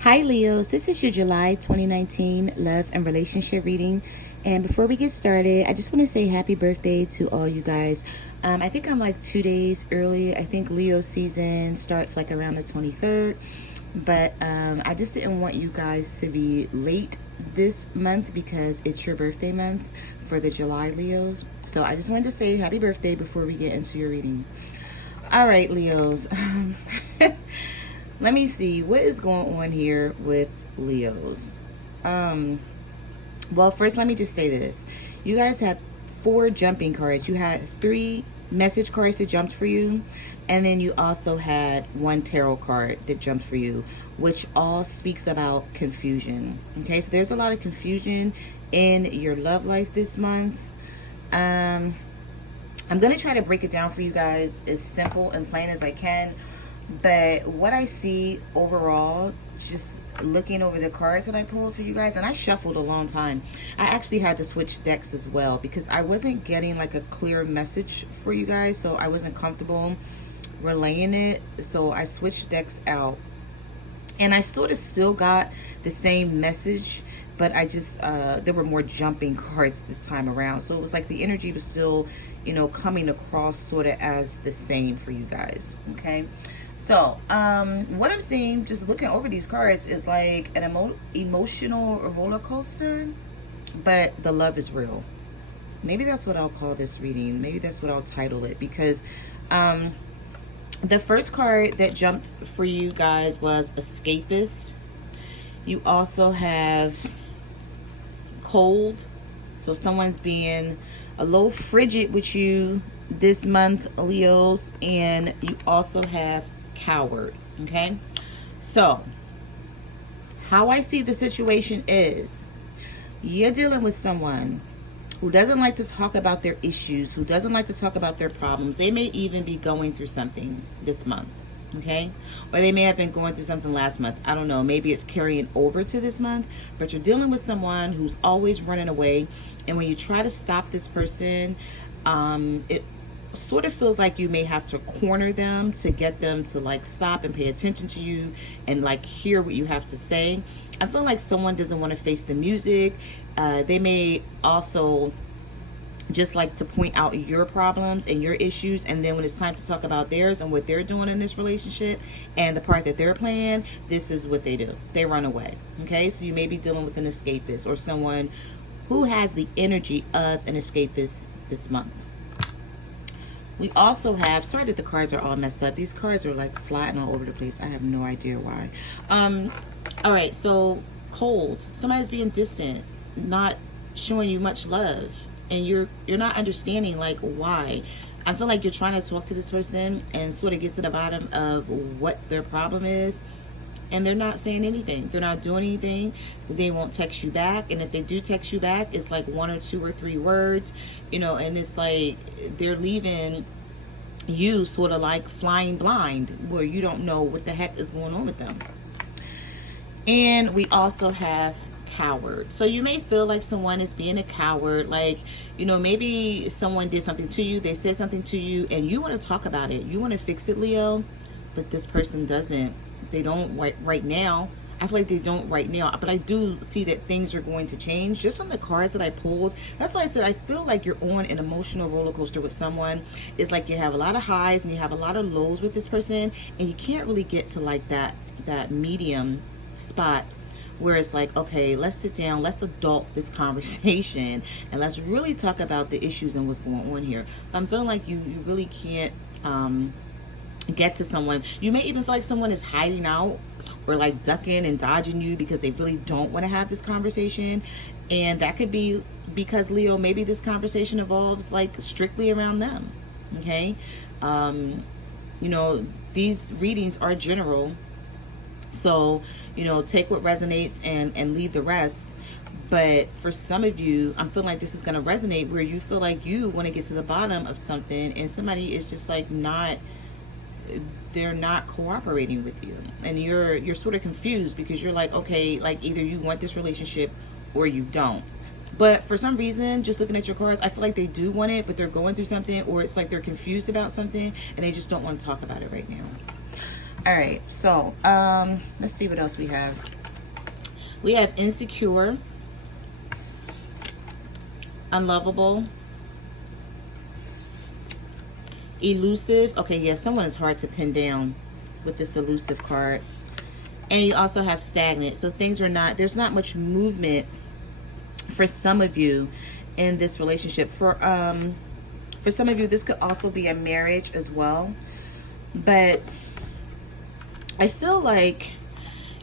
Hi Leos, this is your July 2019 love and relationship reading. And before we get started, I just want to say happy birthday to all you guys. I think I'm like 2 days early. I think Leo season starts like around the 23rd. But I just didn't want you guys to be late this month because it's your birthday month for the July Leos. So I just wanted to say happy birthday before we get into your reading. All right, Leos. Let me see what is going on here with Leos. Well, first let me just say this. You guys had 4 jumping cards. You had 3 message cards that jumped for you, and then you also had 1 tarot card that jumped for you, which all speaks about confusion. Okay, so there's a lot of confusion in your love life this month. I'm gonna try to break it down for you guys as simple and plain as I can. But what I see overall, just looking over the cards that I pulled for you guys, and I shuffled a long time. I actually had to switch decks as well because I wasn't getting like a clear message for you guys, so I wasn't comfortable relaying it. So I switched decks out, and I sort of still got the same message, but I just there were more jumping cards this time around. So it was like the energy was still, you know, coming across sort of as the same for you guys. Okay. So, what I'm seeing, just looking over these cards, is like an emotional roller coaster, but the love is real. Maybe that's what I'll call this reading. Maybe that's what I'll title it, because the first card that jumped for you guys was escapist. You also have cold. So someone's being a little frigid with you this month, Leos. And you also have coward. Okay, so how I see the situation is you're dealing with someone who doesn't like to talk about their issues, who doesn't like to talk about their problems. They may even be going through something this month, okay? Or they may have been going through something last month. I don't know. Maybe it's carrying over to this month, but you're dealing with someone who's always running away. And when you try to stop this person, it sort of feels like you may have to corner them to get them to like stop and pay attention to you and like hear what you have to say. I feel like someone doesn't want to face the music. They may also just like to point out your problems and your issues, and then when it's time to talk about theirs and what they're doing in this relationship and the part that they're playing, this is what they do. They run away. Okay, so you may be dealing with an escapist or someone who has the energy of an escapist this month. We also have, sorry that the cards are all messed up. These cards are like sliding all over the place. I have no idea why. All right, so cold. Somebody's being distant, not showing you much love, and you're not understanding like why. I feel like you're trying to talk to this person and sort of get to the bottom of what their problem is, and they're not saying anything. They're not doing anything. They won't text you back, and if they do text you back, it's like 1 or 2 or 3 words, you know, and it's like they're leaving you sort of like flying blind, where you don't know what the heck is going on with them. And we also have coward. So you may feel like someone is being a coward, like, you know, maybe someone did something to you, they said something to you, and you want to talk about it, you want to fix it, Leo, but this person doesn't. They don't right now. I feel like they don't right now, but I do see that things are going to change just from the cards that I pulled. That's why I said I feel like you're on an emotional roller coaster with someone. It's like you have a lot of highs and you have a lot of lows with this person, and you can't really get to like that medium spot where it's like, okay, let's sit down, let's adult this conversation, and let's really talk about the issues and what's going on here. I'm feeling like you really can't get to someone. You may even feel like someone is hiding out or like ducking and dodging you because they really don't want to have this conversation. And that could be because, Leo, maybe this conversation evolves like strictly around them. Okay, you know, these readings are general, so, you know, take what resonates and leave the rest. But for some of you, I'm feeling like this is going to resonate where you feel like you want to get to the bottom of something, and somebody is just like they're not cooperating with you, and you're sort of confused because you're like, okay, like either you want this relationship or you don't. But for some reason, just looking at your cards, I feel like they do want it, but they're going through something, or it's like they're confused about something and they just don't want to talk about it right now. All right, so let's see what else we have. We have insecure, unlovable, elusive. Okay, yeah, someone is hard to pin down with this elusive card. And you also have stagnant. So things are not, there's not much movement for some of you in this relationship. For some of you, this could also be a marriage as well. But I feel like,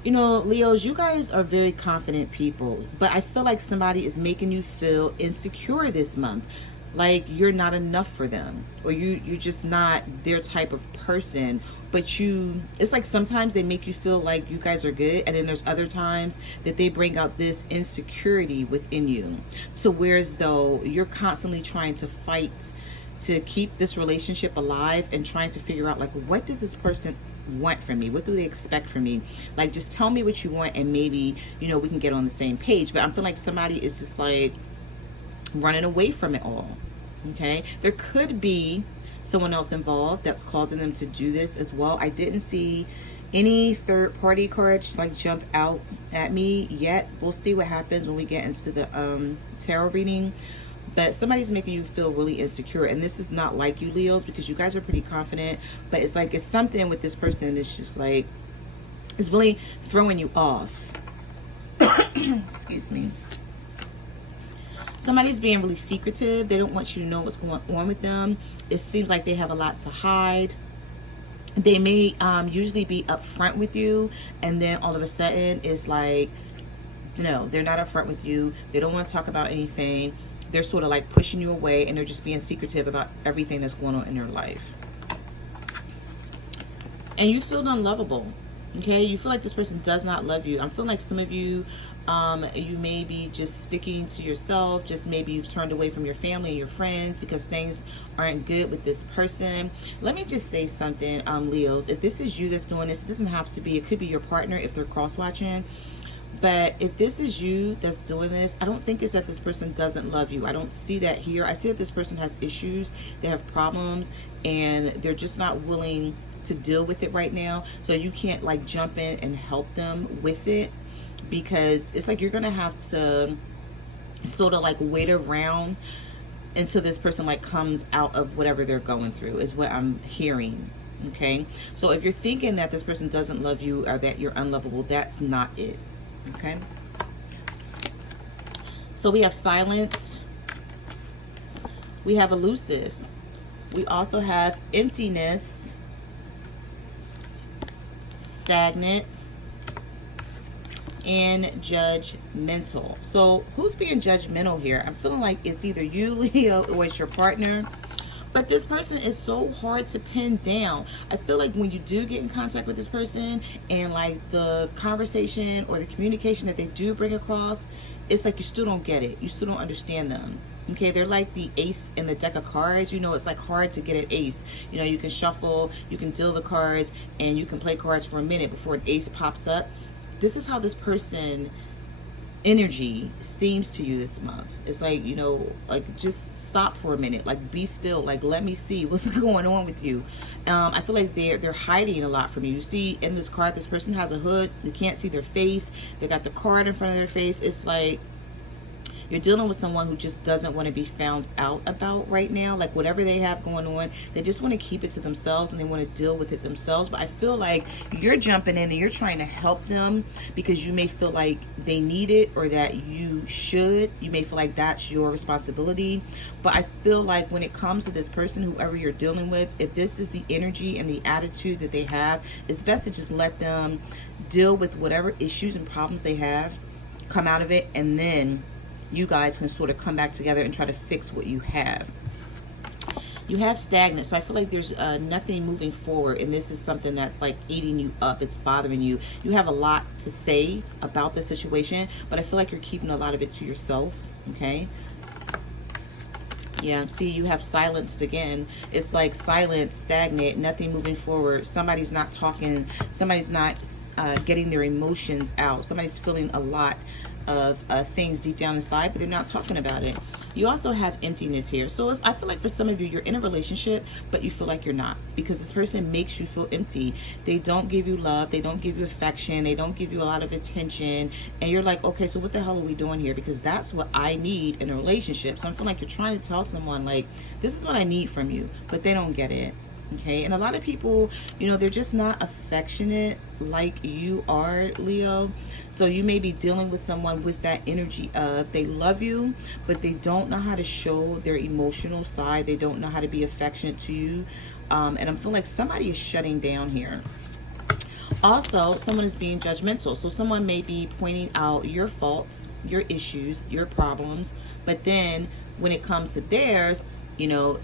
you know, Leos, you guys are very confident people, but I feel like somebody is making you feel insecure this month. Like you're not enough for them, or you're just not their type of person. But it's like sometimes they make you feel like you guys are good, and then there's other times that they bring out this insecurity within you. So whereas though you're constantly trying to fight to keep this relationship alive and trying to figure out like, what does this person want from me? What do they expect from me? Like, just tell me what you want and maybe, you know, we can get on the same page. But I'm feeling like somebody is just like running away from it all. Okay, there could be someone else involved that's causing them to do this as well. I didn't see any third party cards like jump out at me yet. We'll see what happens when we get into the tarot reading. But somebody's making you feel really insecure, and this is not like you, Leos, because you guys are pretty confident. But it's like it's something with this person that's just like, it's really throwing you off. Excuse me. Somebody's being really secretive. They don't want you to know what's going on with them. It seems like they have a lot to hide. They may usually be upfront with you, and then all of a sudden it's like, no, they're not upfront with you. They don't want to talk about anything. They're sort of like pushing you away, and they're just being secretive about everything that's going on in their life. And you feel unlovable. Okay, you feel like this person does not love you. I'm feeling like some of you, you may be just sticking to yourself. Just maybe you've turned away from your family and your friends because things aren't good with this person. Let me just say something, Leos. If this is you that's doing this, it doesn't have to be. It could be your partner if they're cross-watching. But if this is you that's doing this, I don't think it's that this person doesn't love you. I don't see that here. I see that this person has issues. They have problems, and they're just not willing to deal with it right now. So you can't like jump in and help them with it, because it's like you're gonna have to sort of like wait around until this person like comes out of whatever they're going through, is what I'm hearing. Okay, so if you're thinking that this person doesn't love you or that you're unlovable, that's not it. Okay, so we have silenced, we have elusive, we also have emptiness, stagnant, and judgmental. So who's being judgmental here? I'm feeling like it's either you, Leo, or it's your partner. But this person is so hard to pin down. I feel like when you do get in contact with this person and like the conversation or the communication that they do bring across, it's like you still don't get it. You still don't understand them. Okay, they're like the ace in the deck of cards. You know, it's like hard to get an ace. You know, you can shuffle, you can deal the cards, and you can play cards for a minute before an ace pops up. This is how this person energy seems to you this month. It's like, you know, like just stop for a minute, like be still, like let me see what's going on with you. I feel like they're hiding a lot from you. You see in this card, this person has a hood. You can't see their face. They got the card in front of their face. It's like you're dealing with someone who just doesn't want to be found out about right now. Like whatever they have going on, they just want to keep it to themselves and they want to deal with it themselves. But I feel like you're jumping in and you're trying to help them because you may feel like they need it or that you should. You may feel like that's your responsibility. But I feel like when it comes to this person, whoever you're dealing with, if this is the energy and the attitude that they have, it's best to just let them deal with whatever issues and problems they have, come out of it, and then you guys can sort of come back together and try to fix what you have. You have stagnant, so I feel like there's nothing moving forward, and this is something that's like eating you up. It's bothering you. You have a lot to say about the situation, but I feel like you're keeping a lot of it to yourself. Okay. Yeah, see, you have silenced again. It's like silence, stagnant, nothing moving forward. Somebody's not talking. Somebody's not getting their emotions out. Somebody's feeling a lot of things deep down inside, but they're not talking about it. You also have emptiness here. So I feel like for some of you, you're in a relationship, but you feel like you're not, because this person makes you feel empty. They don't give you love. They don't give you affection. They don't give you a lot of attention. And you're like, okay, so what the hell are we doing here? Because that's what I need in a relationship. So I'm feeling like you're trying to tell someone, like, this is what I need from you, but they don't get it. Okay, and a lot of people, you know, they're just not affectionate like you are, Leo. So you may be dealing with someone with that energy of they love you, but they don't know how to show their emotional side. They don't know how to be affectionate to you. And I'm feeling like somebody is shutting down here. Also, someone is being judgmental. So someone may be pointing out your faults, your issues, your problems, but then when it comes to theirs, you know,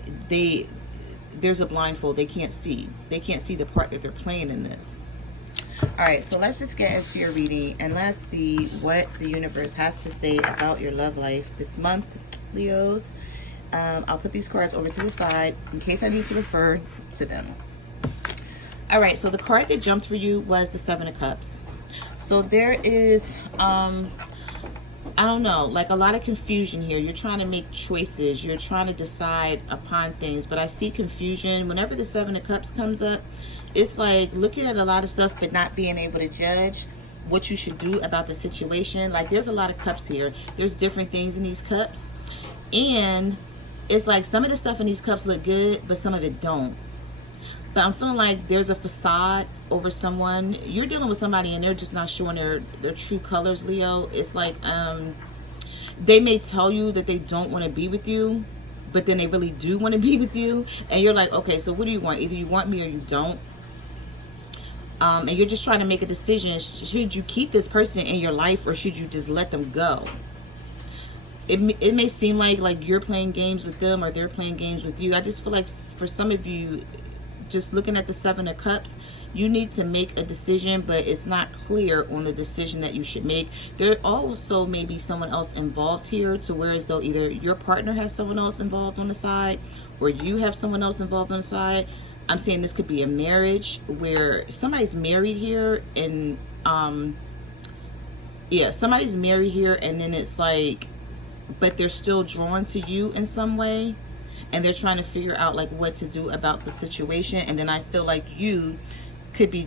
there's a blindfold. They can't see. They can't see the part that they're playing in this. All right, so let's just get into your reading and let's see what the universe has to say about your love life this month, Leos. I'll put these cards over to the side in case I need to refer to them. All right, so the card that jumped for you was the Seven of Cups. So there is I don't know, like a lot of confusion here. You're trying to make choices. You're trying to decide upon things. But I see confusion. Whenever the Seven of Cups comes up, it's like looking at a lot of stuff but not being able to judge what you should do about the situation. Like there's a lot of cups here. There's different things in these cups. And it's like some of the stuff in these cups look good, but some of it don't. But I'm feeling like there's a facade over someone. You're dealing with somebody and they're just not showing their true colors, Leo. It's like they may tell you that they don't want to be with you, but then they really do want to be with you. And you're like, okay, so what do you want? Either you want me or you don't. And you're just trying to make a decision. Should you keep this person in your life or should you just let them go? It may seem like you're playing games with them or they're playing games with you. I just feel like for some of you, just looking at the Seven of Cups, you need to make a decision, but it's not clear on the decision that you should make. There also may be someone else involved here, to where as though either your partner has someone else involved on the side or you have someone else involved on the side. I'm saying this could be a marriage where somebody's married here and yeah, somebody's married here and then it's like, but they're still drawn to you in some way. And they're trying to figure out like what to do about the situation. And then I feel like you could be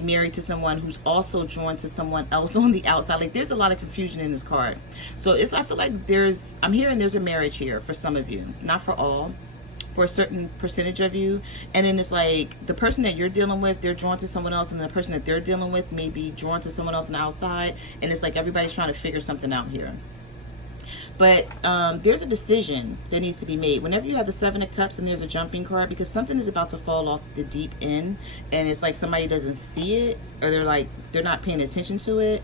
married to someone who's also drawn to someone else on the outside. Like there's a lot of confusion in this card. So I feel like I'm hearing there's a marriage here for some of you, not for all, for a certain percentage of you. And then it's like the person that you're dealing with, they're drawn to someone else, and the person that they're dealing with may be drawn to someone else on the outside. And it's like everybody's trying to figure something out here. But there's a decision that needs to be made. Whenever you have the Seven of Cups and there's a jumping card, because something is about to fall off the deep end, and it's like somebody doesn't see it, or they're not paying attention to it.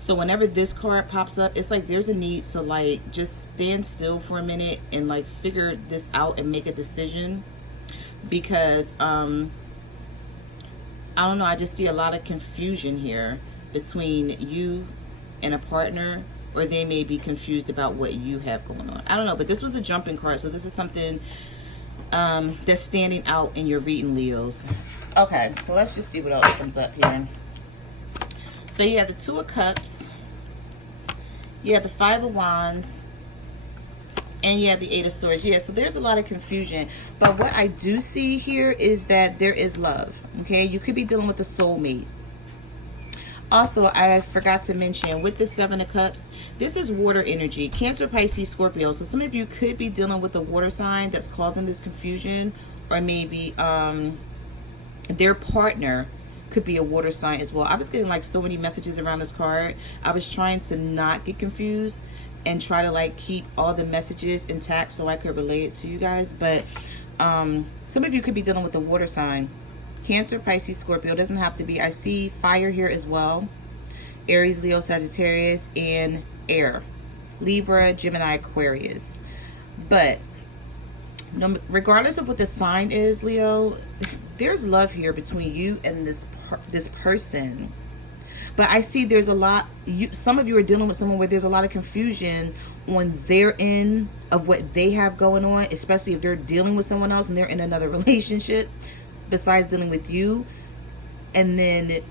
So whenever this card pops up, it's like there's a need to like just stand still for a minute and like figure this out and make a decision. Because I don't know, I just see a lot of confusion here between you and a partner. Or they may be confused about what you have going on. I don't know, but this was a jumping card. So this is something that's standing out in your reading, Leos. Okay, so let's just see what else comes up here. So you have the Two of Cups. You have the Five of Wands. And you have the Eight of Swords. Yeah, so there's a lot of confusion. But what I do see here is that there is love. Okay, you could be dealing with a soulmate. Also, I forgot to mention with the Seven of Cups, this is water energy, Cancer, Pisces, Scorpio. So some of you could be dealing with a water sign that's causing this confusion, or maybe their partner could be a water sign as well. I was getting like so many messages around this card. I was trying to not get confused and try to like keep all the messages intact so I could relay it to you guys. But some of you could be dealing with a water sign. Cancer, Pisces, Scorpio. Doesn't have to be. I see fire here as well. Aries, Leo, Sagittarius, and air. Libra, Gemini, Aquarius. But regardless of what the sign is, Leo, there's love here between you and this person. But I see there's a lot, some of you are dealing with someone where there's a lot of confusion on their end of what they have going on, especially if they're dealing with someone else and they're in another relationship besides dealing with you. And then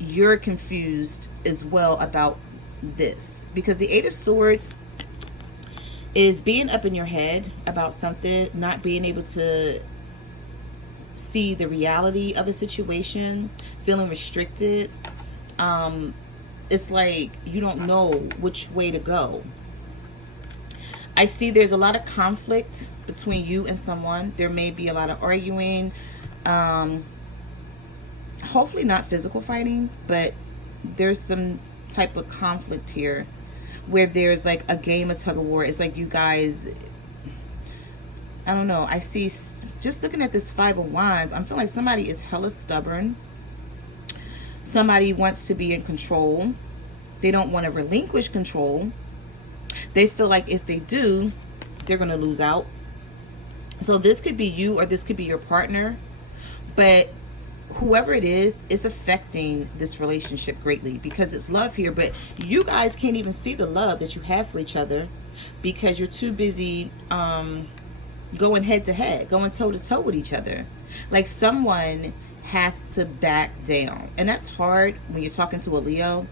you're confused as well about this, because the Eight of Swords is being up in your head about something, not being able to see the reality of a situation, feeling restricted. It's like you don't know which way to go. I see there's a lot of conflict between you and someone. There may be a lot of arguing. Hopefully not physical fighting, but there's some type of conflict here where there's like a game of tug of war. It's like you guys, I don't know. I see, just looking at this Five of Wands, I'm feeling like somebody is hella stubborn. Somebody wants to be in control. They don't want to relinquish control. They feel like if they do, they're going to lose out. So this could be you or this could be your partner. But whoever it is, it's affecting this relationship greatly because it's love here. But you guys can't even see the love that you have for each other because you're too busy going head to head, going toe to toe with each other. Like someone has to back down, and that's hard when you're talking to a Leo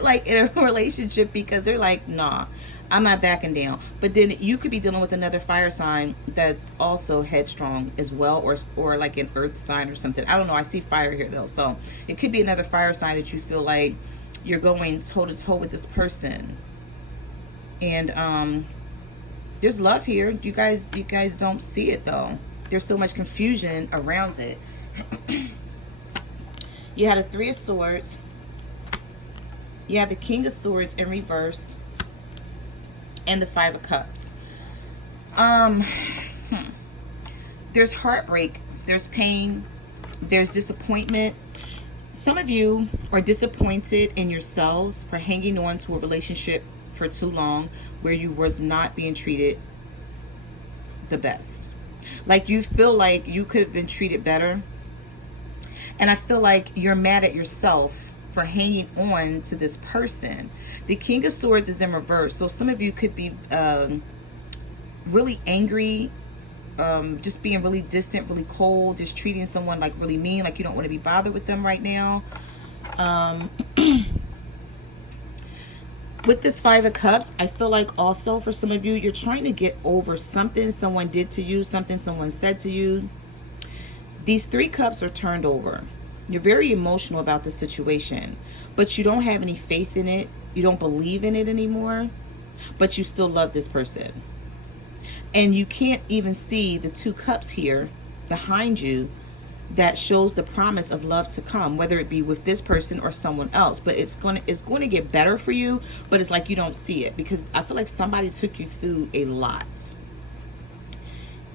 like in a relationship, because they're like, nah, I'm not backing down. But then you could be dealing with another fire sign that's also headstrong as well, or like an earth sign or something. I don't know. I see fire here though, so it could be another fire sign that you feel like you're going toe to toe with this person. And there's love here. You guys don't see it though. There's so much confusion around it. You had a Three of Swords. You have the King of Swords in reverse. And the Five of Cups. There's heartbreak. There's pain. There's disappointment. Some of you are disappointed in yourselves for hanging on to a relationship for too long where you was not being treated the best. Like you feel like you could have been treated better. And I feel like you're mad at yourself for hanging on to this person. The King of Swords is in reverse. So some of you could be really angry, just being really distant, really cold, just treating someone like really mean, like you don't want to be bothered with them right now. With this Five of Cups, I feel like also for some of you, you're trying to get over something someone did to you, something someone said to you. These Three Cups are turned over. You're very emotional about the situation, but you don't have any faith in it. You don't believe in it anymore, but you still love this person. And you can't even see the Two Cups here behind you that shows the promise of love to come, whether it be with this person or someone else. But it's going to get better for you, but it's like you don't see it because I feel like somebody took you through a lot.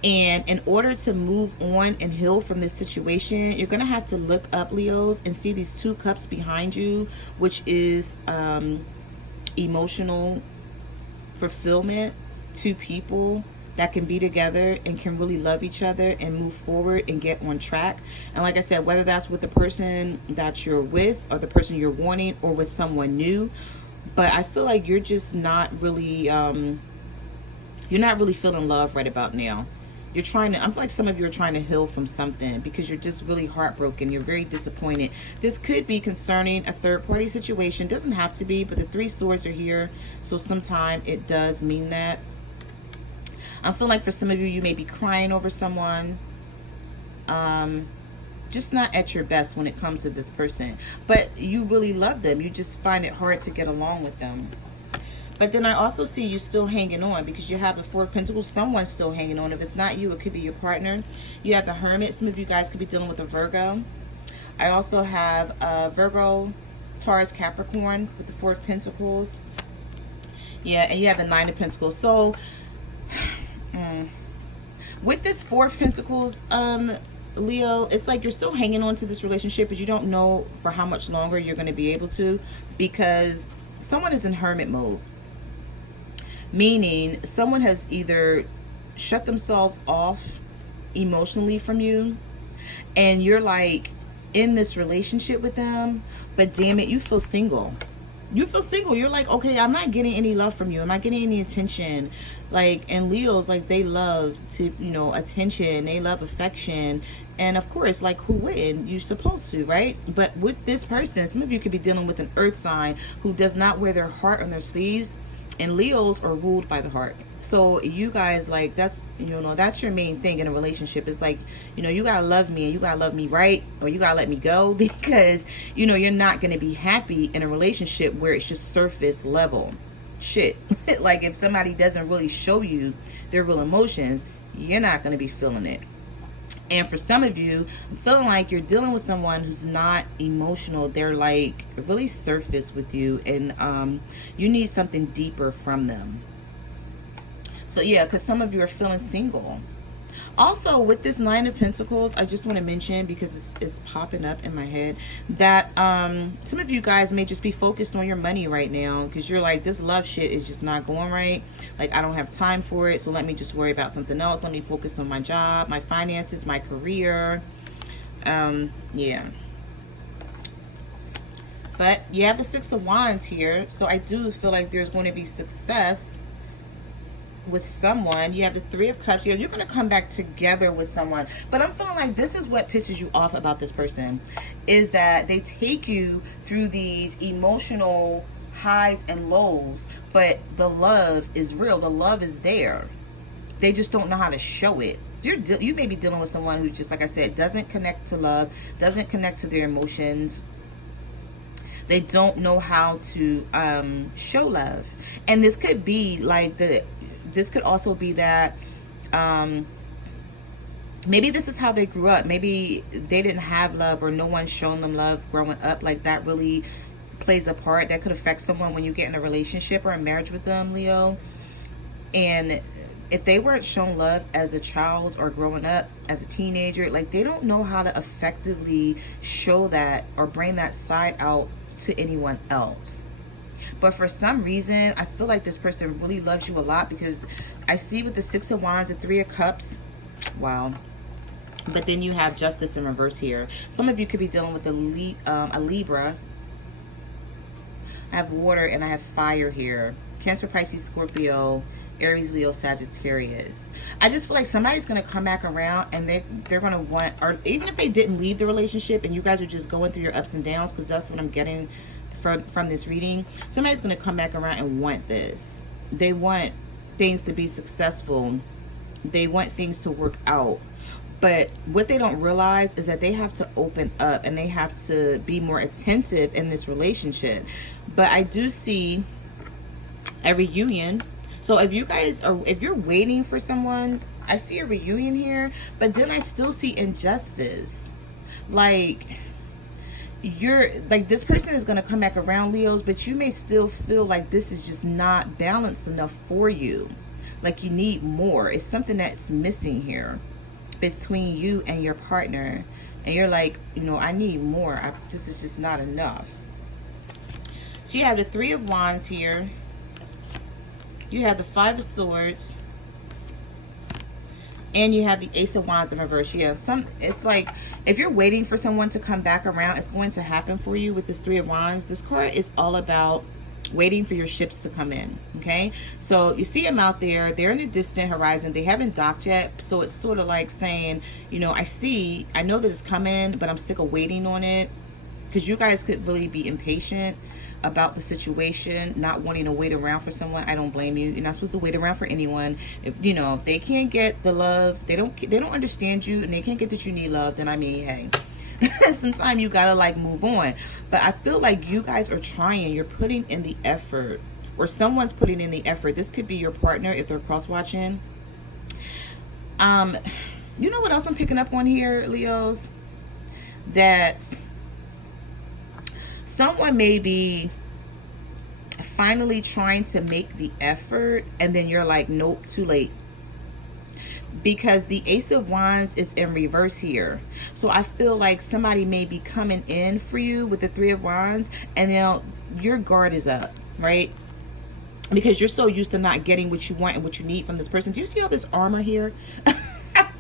And in order to move on and heal from this situation, you're going to have to look up, Leos, and see these Two Cups behind you, which is emotional fulfillment. Two people that can be together and can really love each other and move forward and get on track. And like I said, whether that's with the person that you're with or the person you're wanting or with someone new, but I feel like you're just not really, you're not really feeling love right about now. You're trying to, I feel like some of you are trying to heal from something because you're just really heartbroken. You're very disappointed. This could be concerning a third party situation. Doesn't have to be, but the Three Swords are here. So sometimes it does mean that. I feel like for some of you, you may be crying over someone. Just not at your best when it comes to this person. But you really love them. You just find it hard to get along with them. But then I also see you still hanging on because you have the Four of Pentacles. Someone's still hanging on. If it's not you, it could be your partner. You have the Hermit. Some of you guys could be dealing with a Virgo. I also have Virgo, Taurus, Capricorn with the Four of Pentacles. Yeah, and you have the Nine of Pentacles. So, with this Four of Pentacles, Leo, it's like you're still hanging on to this relationship, but you don't know for how much longer you're going to be able to because someone is in hermit mode. Meaning someone has either shut themselves off emotionally from you and you're like in this relationship with them, but damn it, you feel single. You feel single. You're like, okay, I'm not getting any love from you. I'm not getting any attention. Like, and Leos, like, they love to, you know, attention. They love affection. And of course, like, who wouldn't? You're supposed to, right? But with this person, some of you could be dealing with an earth sign who does not wear their heart on their sleeves. And Leos are ruled by the heart. So you guys, like, that's, you know, that's your main thing in a relationship. It's like, you know, you gotta love me, and you gotta love me right, or you gotta let me go, because, you know, you're not gonna be happy in a relationship where it's just surface level shit. Like, if somebody doesn't really show you their real emotions, you're not gonna be feeling it. And for some of you, I'm feeling like you're dealing with someone who's not emotional. They're like really surface with you, and you need something deeper from them. So yeah, because some of you are feeling single. Also, with this Nine of Pentacles, I just want to mention, because it's popping up in my head, that some of you guys may just be focused on your money right now, because you're like, this love shit is just not going right. Like, I don't have time for it, so let me just worry about something else. Let me focus on my job, my finances, my career. Yeah. But you have the Six of Wands here, so I do feel like there's going to be success with someone. You have the Three of Cups here. You're going to come back together with someone. But I'm feeling like this is what pisses you off about this person, is that they take you through these emotional highs and lows, but the love is real. The love is there. They just don't know how to show it. So you may be dealing with someone who, just like I said, doesn't connect to love, doesn't connect to their emotions. They don't know how to show love. And this could be like this could also be that maybe this is how they grew up. Maybe they didn't have love, or no one's shown them love growing up. Like, that really plays a part. That could affect someone when you get in a relationship or a marriage with them, Leo. And if they weren't shown love as a child or growing up as a teenager, like, they don't know how to effectively show that or bring that side out to anyone else. But for some reason, I feel like this person really loves you a lot, because I see with the Six of Wands, the Three of Cups. Wow. But then you have Justice in reverse here. Some of you could be dealing with a Libra. I have water and I have fire here. Cancer, Pisces, Scorpio, Aries, Leo, Sagittarius. I just feel like somebody's going to come back around, and they're going to want, or even if they didn't leave the relationship and you guys are just going through your ups and downs, because that's what I'm getting from this reading, somebody's going to come back around and want this. They want things to be successful. They want things to work out. But what they don't realize is that they have to open up, and they have to be more attentive in this relationship. But I do see a reunion. So if you guys are, if you're waiting for someone, I see a reunion here, but then I still see injustice. Like, you're like, this person is going to come back around, Leos, but you may still feel like this is just not balanced enough for you. Like, you need more. It's something that's missing here between you and your partner, and you're like, you know, I need more. This is just not enough. So you have the Three of Wands here. You have the Five of Swords, and you have the Ace of Wands in reverse. Yeah, it's like, if you're waiting for someone to come back around, it's going to happen for you with this Three of Wands. This card is all about waiting for your ships to come in. Okay, so you see them out there. They're in the distant horizon. They haven't docked yet, so it's sort of like saying, you know, I know that it's coming, but I'm sick of waiting on it. Because you guys could really be impatient about the situation, not wanting to wait around for someone. I don't blame you. You're not supposed to wait around for anyone. If, you know, if they can't get the love, they don't understand you, and they can't get that you need love, then I mean, hey, sometimes you gotta like move on. But I feel like you guys are trying. You're putting in the effort, or someone's putting in the effort. This could be your partner if they're cross watching. You know what else I'm picking up on here, Leos? That someone may be finally trying to make the effort, and then you're like, nope, too late. Because the Ace of Wands is in reverse here. So I feel like somebody may be coming in for you with the Three of Wands, and now your guard is up, right? Because you're so used to not getting what you want and what you need from this person. Do you see all this armor here?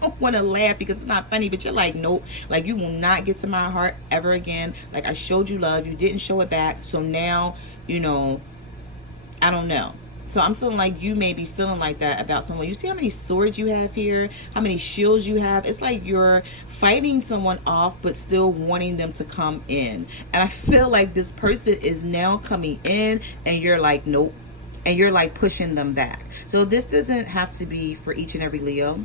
don't want to laugh because it's not funny, but you're like, nope, like you will not get to my heart ever again. Like I showed you love, you didn't show it back, so now, you know, I don't know. So I'm feeling like you may be feeling like that about someone. You see how many swords you have here, how many shields you have. It's like you're fighting someone off but still wanting them to come in. And I feel like this person is now coming in and you're like, nope, and you're like pushing them back. So this doesn't have to be for each and every Leo,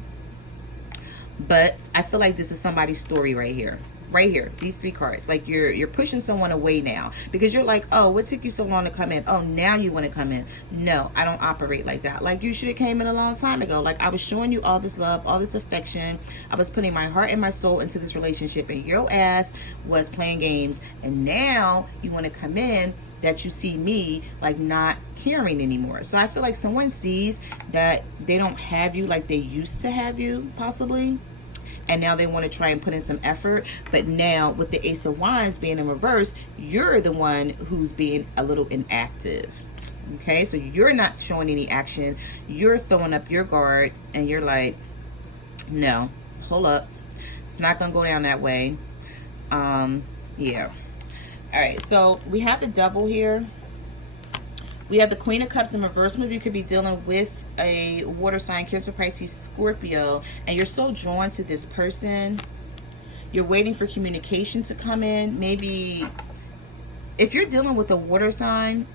but I feel like this is somebody's story right here. Right here, these three cards. Like you're pushing someone away now because you're like, oh, what took you so long to come in? Oh, now you want to come in. No, I don't operate like that. Like you should have came in a long time ago. Like I was showing you all this love, all this affection. I was putting my heart and my soul into this relationship, and your ass was playing games. And now you want to come in that you see me like not caring anymore. So I feel like someone sees that they don't have you like they used to have you, possibly. And now they want to try and put in some effort. But now with the Ace of Wands being in reverse, you're the one who's being a little inactive. Okay, so you're not showing any action. You're throwing up your guard and you're like, no, hold up. It's not going to go down that way. Yeah. All right, so we have the Devil here. We have the Queen of Cups in reverse. Some of you could be dealing with a water sign, Cancer, Pisces, Scorpio, and you're so drawn to this person. You're waiting for communication to come in. Maybe if you're dealing with a water sign,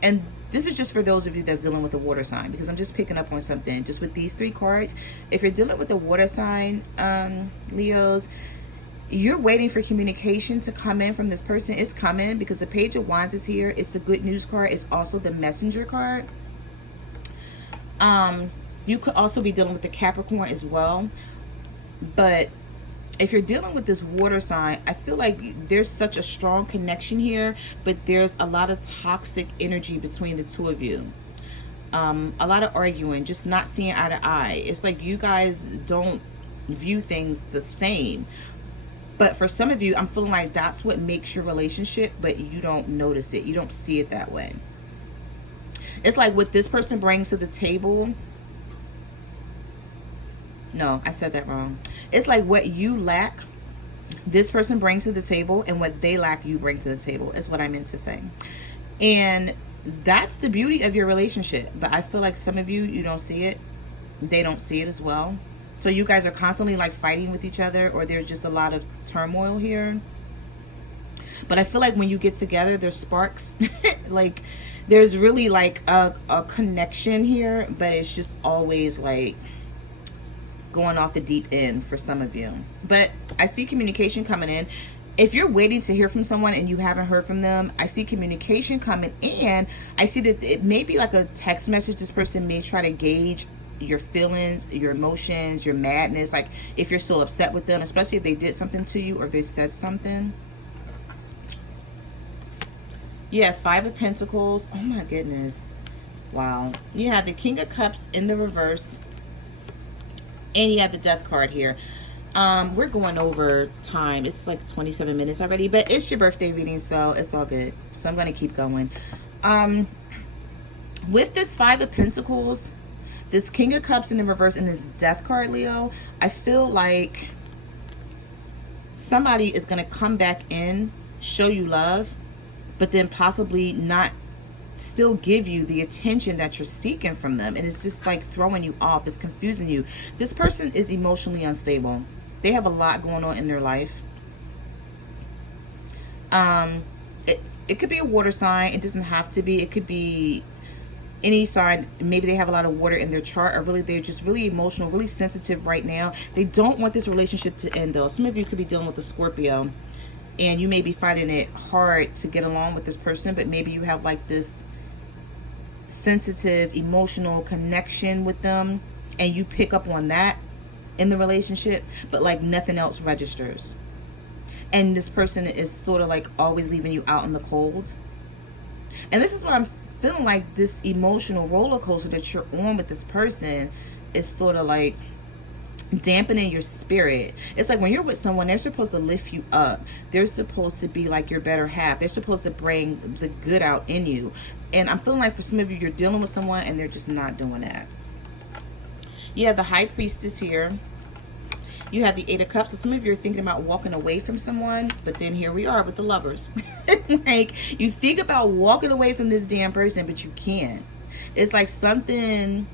and this is just for those of you that's dealing with a water sign, because I'm just picking up on something just with these three cards. If you're dealing with a water sign, Leos, you're waiting for communication to come in from this person. It's coming because the Page of Wands is here. It's the good news card. It's also the messenger card. You could also be dealing with the Capricorn as well. But if you're dealing with this water sign, I feel like there's such a strong connection here, but there's a lot of toxic energy between the two of you. A lot of arguing, just not seeing eye to eye. It's like you guys don't view things the same. But for some of you, I'm feeling like that's what makes your relationship, but you don't notice it. You don't see it that way. It's like what this person brings to the table. No, I said that wrong. It's like what you lack, this person brings to the table, and what they lack, you bring to the table, is what I meant to say. And that's the beauty of your relationship. But I feel like some of you, you don't see it. They don't see it as well. So you guys are constantly like fighting with each other, or there's just a lot of turmoil here. But I feel like when you get together, there's sparks. Like there's really like a connection here, but it's just always like going off the deep end for some of you. But I see communication coming in. If you're waiting to hear from someone and you haven't heard from them, I see communication coming in. I see that it may be like a text message. This person may try to gauge your feelings, your emotions, your madness, like if you're still upset with them, especially if they did something to you or they said something. You have Five of Pentacles. Oh my goodness. Wow. You have the King of Cups in the reverse, and you have the Death card here. We're going over time. It's like 27 minutes already, but it's your birthday reading, so it's all good. So I'm going to keep going. With this Five of Pentacles, this King of Cups in the reverse, and this Death card, Leo, I feel like somebody is going to come back in, show you love, but then possibly not still give you the attention that you're seeking from them. And it's just like throwing you off. It's confusing you. This person is emotionally unstable. They have a lot going on in their life. It could be a water sign. It doesn't have to be. It could be any sign. Maybe they have a lot of water in their chart, or really they're just really emotional, really sensitive right now. They don't want this relationship to end though. Some of you could be dealing with a Scorpio, and you may be finding it hard to get along with this person, but maybe you have like this sensitive emotional connection with them, and you pick up on that in the relationship, but like nothing else registers. And this person is sort of like always leaving you out in the cold. And this is what I'm feeling like, this emotional roller coaster that you're on with this person is sort of like dampening your spirit. It's like when you're with someone, they're supposed to lift you up. They're supposed to be like your better half. They're supposed to bring the good out in you. And I'm feeling like for some of you, you're dealing with someone and they're just not doing that. You have the High Priestess here. You have the Eight of Cups. So some of you are thinking about walking away from someone, but then here we are with the Lovers. Like, you think about walking away from this damn person, but you can't. It's like something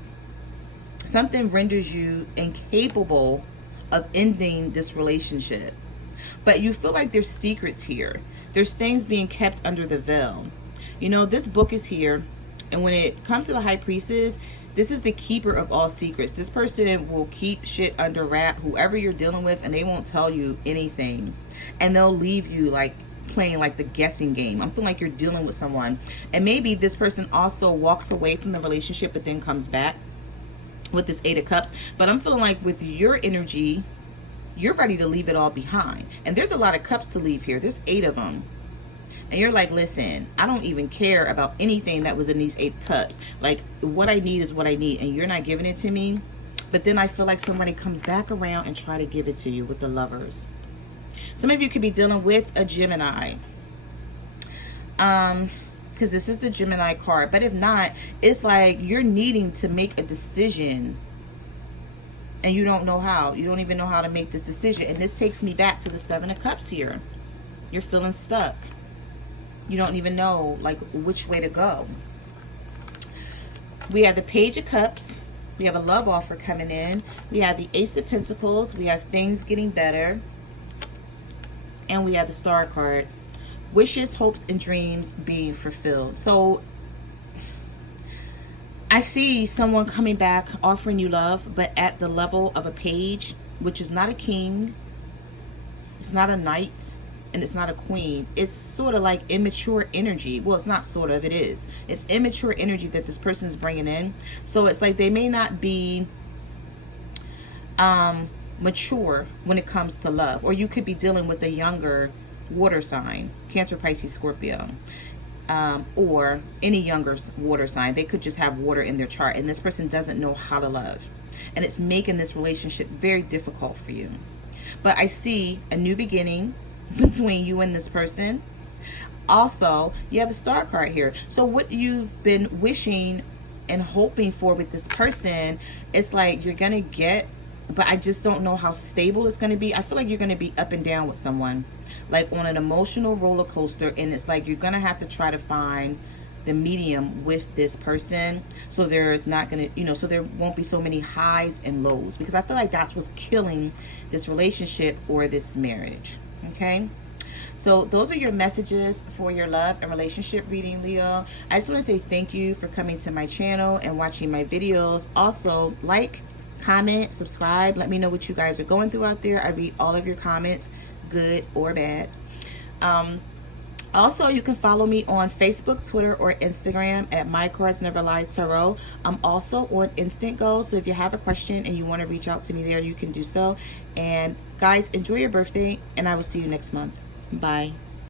renders you incapable of ending this relationship. But you feel like there's secrets here. There's things being kept under the veil. You know, this book is here, and when it comes to the High Priestess, this is the keeper of all secrets. This person will keep shit under wrap, whoever you're dealing with, and they won't tell you anything. And they'll leave you like playing like the guessing game. I'm feeling like you're dealing with someone, and maybe this person also walks away from the relationship but then comes back with this Eight of Cups. But I'm feeling like with your energy, you're ready to leave it all behind. And there's a lot of cups to leave here. There's 8 of them. And you're like, listen, I don't even care about anything that was in these 8 cups. Like, what I need is what I need, and you're not giving it to me. But then I feel like somebody comes back around and try to give it to you with the Lovers. Some of you could be dealing with a Gemini. Because this is the Gemini card. But if not, it's like you're needing to make a decision, and you don't know how. You don't even know how to make this decision. And this takes me back to the 7 of Cups here. You're feeling stuck. You don't even know, like, which way to go. We have the Page of Cups. We have a love offer coming in. We have the Ace of Pentacles. We have things getting better. And we have the Star card. Wishes, hopes, and dreams being fulfilled. So I see someone coming back offering you love, but at the level of a page, which is not a king, it's not a knight, and it's not a queen. It's sort of like immature energy. Well, it's not sort of, it is. It's immature energy that this person is bringing in. So it's like they may not be mature when it comes to love. Or you could be dealing with a younger water sign, Cancer, Pisces, Scorpio. Or any younger water sign. They could just have water in their chart, and this person doesn't know how to love, and it's making this relationship very difficult for you. But I see a new beginning between you and this person. Also, you have the Star card here. So what you've been wishing and hoping for with this person, it's like you're gonna get, but I just don't know how stable it's going to be. I feel like you're going to be up and down with someone, like on an emotional roller coaster, and it's like you're going to have to try to find the medium with this person, so there's not going to, you know, so there won't be so many highs and lows, because I feel like that's what's killing this relationship or this marriage. Okay, so those are your messages for your love and relationship reading, Leo. I just want to say thank you for coming to my channel and watching my videos. Also, like, comment, subscribe. Let me know what you guys are going through out there. I read all of your comments, good or bad. Also, you can follow me on Facebook, Twitter, or Instagram at My Cards Never Lie Tarot. I'm also on Instant Go, so if you have a question and you want to reach out to me there, you can do so. And guys, enjoy your birthday, and I will see you next month. Bye.